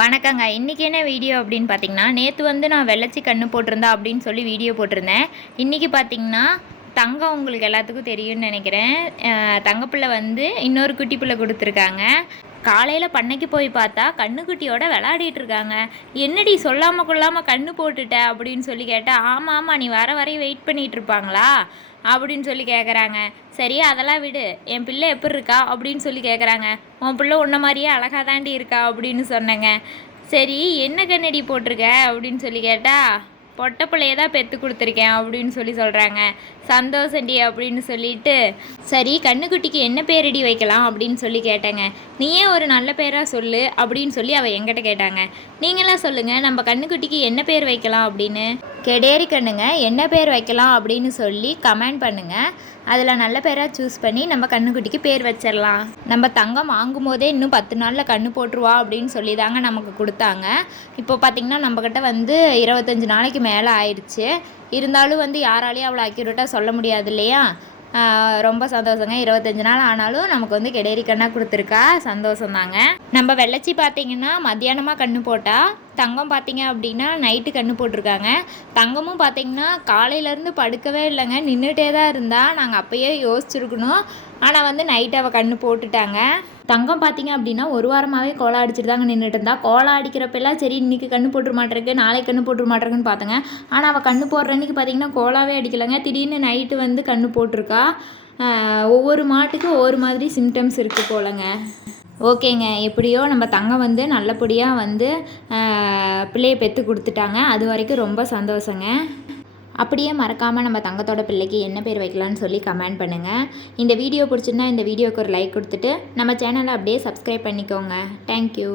வணக்கங்க. இன்றைக்கி என்ன வீடியோ அப்படின்னு பார்த்தீங்கன்னா, நேற்று வந்து நான் வெள்ளச்சி கண்ணு போட்டிருந்தா அப்படின்னு சொல்லி வீடியோ போட்டிருந்தேன். இன்றைக்கி பார்த்தீங்கன்னா, தங்கம் உங்களுக்கு எல்லாத்துக்கும் தெரியும்னு நினைக்கிறேன். தங்கப்பிள்ளை வந்து இன்னொரு குட்டி பிள்ளை கொடுத்துருக்காங்க. காலையில் பண்ணைக்கு போய் பார்த்தா கண்ணுக்குட்டியோட விளையாடிட்டு இருக்காங்க. என்னடி சொல்லாமல் கொள்ளாமல் கண்ணு போட்டுட்ட அப்படின்னு சொல்லி கேட்டால், ஆமாம் ஆமாம் நீ வர வரையும் வெயிட் பண்ணிகிட்டு இருப்பாங்களா அப்படின்னு சொல்லி கேட்குறாங்க. சரி அதெல்லாம் விடு, என் பிள்ளை எப்படி இருக்கா அப்படின்னு சொல்லி கேட்குறாங்க. உன் பிள்ளை உன்ன மாதிரியே அழகாக தாண்டி இருக்கா அப்படின்னு சொன்னேங்க. சரி என்ன கண்ணடி போட்டிருக்க அப்படின்னு சொல்லி கேட்டால், பொட்டை பிள்ளைய தான் பெற்று கொடுத்துருக்கேன் அப்படின்னு சொல்லி சொல்கிறாங்க. சந்தோஷண்டி அப்படின்னு சொல்லிட்டு, சரி கண்ணுக்குட்டிக்கு என்ன பேரடி வைக்கலாம் அப்படின்னு சொல்லி கேட்டேங்க. நீயே ஒரு நல்ல பேராக சொல்லு அப்படின்னு சொல்லி அவள் என்கிட்ட கேட்டாங்க. நீங்களாம் சொல்லுங்கள், நம்ம கண்ணுக்குட்டிக்கு என்ன பேர் வைக்கலாம் அப்படின்னு. கெடேரி கண்ணுங்க, என்ன பேர் வைக்கலாம் அப்படின்னு சொல்லி கமெண்ட் பண்ணுங்கள். அதில் நல்ல பேராக சூஸ் பண்ணி நம்ம கண்ணுக்குட்டிக்கு பேர் வச்சிடலாம். நம்ம தங்கம் வாங்கும் போதே இன்னும் 10 நாளில் கண்ணு போட்டுருவா அப்படின்னு சொல்லி தாங்க நமக்கு கொடுத்தாங்க. இப்போ பார்த்திங்கன்னா நம்மக்கிட்ட வந்து 25 நாளைக்கு மேலே ஆயிடுச்சு. இருந்தாலும் வந்து யாராலையும் அவ்வளோ அக்யூரேட்டாக சொல்ல முடியாது இல்லையா. ரொம்ப சந்தோஷங்க. 25 நாள் ஆனாலும் நமக்கு வந்து கெடேரி கண்ணாக கொடுத்துருக்கா, சந்தோஷந்தாங்க. நம்ம வெள்ளச்சி பார்த்திங்கன்னா மத்தியானமாக கண்ணு போட்டால், தங்கம் பார்த்திங்க அப்படின்னா நைட்டு கண்ணு போட்டிருக்காங்க. தங்கமும் பார்த்திங்கன்னா காலையிலேருந்து படுக்கவே இல்லைங்க, நின்றுட்டே தான் இருந்தா. நாங்கள் அப்போயே யோசிச்சுருக்கணும். ஆனால் வந்து நைட்டு அவள் கண்ணு போட்டுட்டாங்க. தங்கம் பார்த்திங்க அப்படின்னா ஒரு வாரமாகவே கோலா அடிச்சுட்டு தாங்க நின்றுட்டு இருந்தா. கோலா அடிக்கிறப்பெல்லாம் சரி இன்றைக்கி கண்ணு போட்டுரு மாட்டேருக்கு, நாளைக்கு கண்ணு போட்டுரு மாட்டேருக்குன்னு பார்த்தேங்க. ஆனால் அவள் கண்ணு போடுற அன்றைக்கி பார்த்திங்கன்னா கோலாவே அடிக்கலைங்க. திடீர்னு நைட்டு வந்து கண்ணு போட்டிருக்கா. ஒவ்வொரு மாட்டுக்கும் ஒவ்வொரு மாதிரி சிம்டம்ஸ் இருக்குது போலங்க. ஓகேங்க, எப்படியோ நம்ம தங்கம் வந்து நல்லபடியாக வந்து பிள்ளையை பெற்று கொடுத்துட்டாங்க. அது வரைக்கும் ரொம்ப சந்தோஷங்க. அப்படியே மறக்காமல் நம்ம தங்கத்தோட பிள்ளைக்கு என்ன பேர் வைக்கலான்னு சொல்லி கமெண்ட் பண்ணுங்கள். இந்த வீடியோ பிடிச்சிருந்தா இந்த வீடியோவுக்கு ஒரு லைக் கொடுத்துட்டு நம்ம சேனலை அப்படியே சப்ஸ்கிரைப் பண்ணிக்கோங்க. தேங்க்யூ.